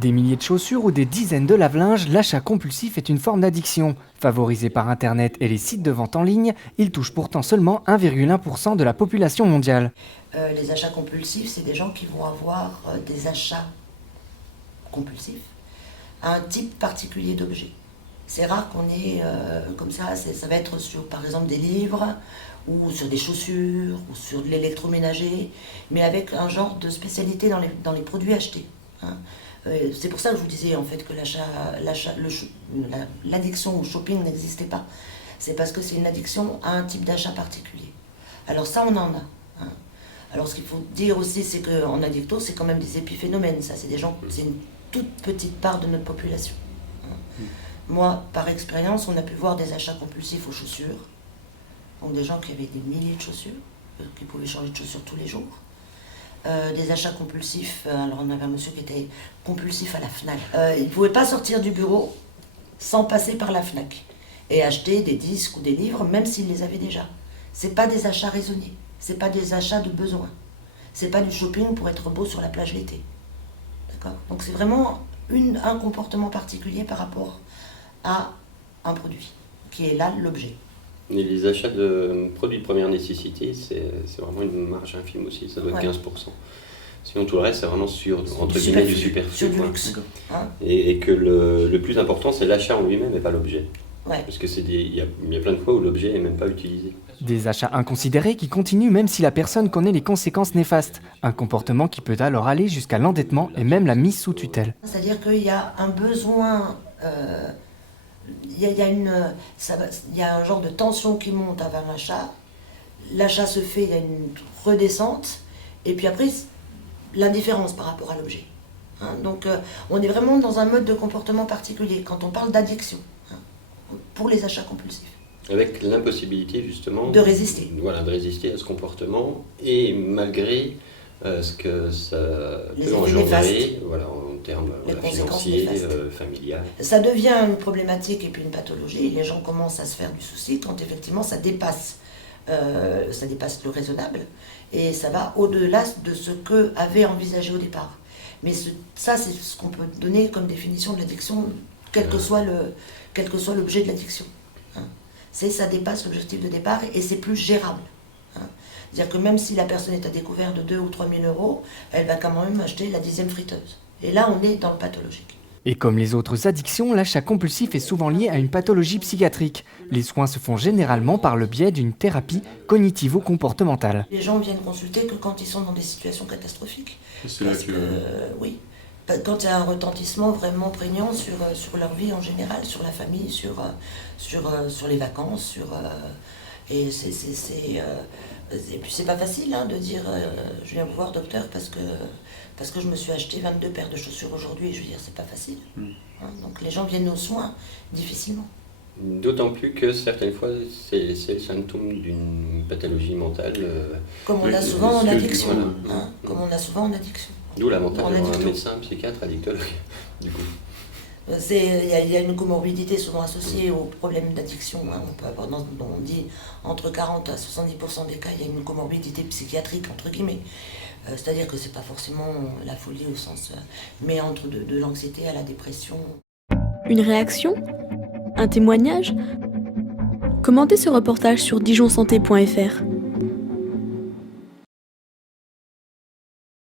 Des milliers de chaussures ou des dizaines de lave-linge, l'achat compulsif est une forme d'addiction. Favorisé par Internet et les sites de vente en ligne, il touche pourtant seulement 1,1% de la population mondiale. Les achats compulsifs, c'est des gens qui vont avoir des achats compulsifs à un type particulier d'objet. C'est rare qu'on ait comme ça va être sur par exemple des livres ou sur des chaussures ou sur de l'électroménager, mais avec un genre de spécialité dans les produits achetés. Hein. C'est pour ça que je vous disais en fait que l'addiction au shopping n'existait pas. C'est parce que c'est une addiction à un type d'achat particulier. Alors ça, on en a. Hein. Alors ce qu'il faut dire aussi, c'est qu'en addicto, c'est quand même des épiphénomènes. Ça, c'est une toute petite part de notre population. Hein. Moi, par expérience, on a pu voir des achats compulsifs aux chaussures. Donc des gens qui avaient des milliers de chaussures, qui pouvaient changer de chaussures tous les jours. Des achats compulsifs, alors on avait un monsieur qui était compulsif à la FNAC. Il ne pouvait pas sortir du bureau sans passer par la FNAC et acheter des disques ou des livres, même s'il les avait déjà. Ce n'est pas des achats raisonnés, ce n'est pas des achats de besoin. Ce n'est pas du shopping pour être beau sur la plage l'été. D'accord ? Donc c'est vraiment un comportement particulier par rapport à un produit, qui est là l'objet. Et les achats de produits de première nécessité, c'est vraiment une marge infime aussi, ça doit être 15%. Sinon tout le reste, c'est vraiment entre guillemets du superflu. Sur du luxe. Hein, et que le plus important, c'est l'achat en lui-même et pas l'objet. ouais. Parce qu'il y a plein de fois où l'objet n'est même pas utilisé. Des achats inconsidérés qui continuent même si la personne connaît les conséquences néfastes. Un comportement qui peut alors aller jusqu'à l'endettement et même la mise sous tutelle. C'est-à-dire qu'il y a un besoin... Il y a un genre de tension qui monte avant l'achat. L'achat se fait, il y a une redescente, et puis après, l'indifférence par rapport à l'objet. Hein, donc, on est vraiment dans un mode de comportement particulier quand on parle d'addiction, hein, pour les achats compulsifs. Avec l'impossibilité justement de résister. Voilà, de résister à ce comportement, et malgré ce que ça peut engendrer, voilà, en termes financiers, familiales. Ça devient une problématique et puis une pathologie. Les gens commencent à se faire du souci quand effectivement ça dépasse le raisonnable et ça va au-delà de ce qu'eux avaient envisagé au départ. Mais ça, c'est ce qu'on peut donner comme définition de l'addiction, quel que soit l'objet de l'addiction. Hein. Ça dépasse l'objectif de départ et c'est plus gérable. Hein. C'est-à-dire que même si la personne est à découvert de 2 ou 3 000 euros, elle va quand même acheter la 10e friteuse. Et là, on est dans le pathologique. Et comme les autres addictions, l'achat compulsif est souvent lié à une pathologie psychiatrique. Les soins se font généralement par le biais d'une thérapie cognitivo-comportementale. Les gens viennent consulter que quand ils sont dans des situations catastrophiques. Oui, quand il y a un retentissement vraiment prégnant sur leur vie en général, sur la famille, sur les vacances, et puis c'est pas facile de dire je viens vous voir docteur parce que je me suis acheté 22 paires de chaussures aujourd'hui, je veux dire c'est pas facile. Hein, donc les gens viennent aux soins difficilement. D'autant plus que certaines fois c'est le symptôme d'une pathologie mentale. Comme on a souvent en addiction. Voilà. Hein, comme on a souvent en addiction. D'où l'avantage d'avoir un médecin, un psychiatre, addictologue. Du coup. Il y a une comorbidité souvent associée aux problèmes d'addiction. Hein. On peut avoir, on dit entre 40 à 70% des cas, il y a une comorbidité psychiatrique, entre guillemets. C'est-à-dire que c'est pas forcément la folie au sens... mais entre de l'anxiété à la dépression. Une réaction ? Un témoignage ? Commentez ce reportage sur dijonsanté.fr.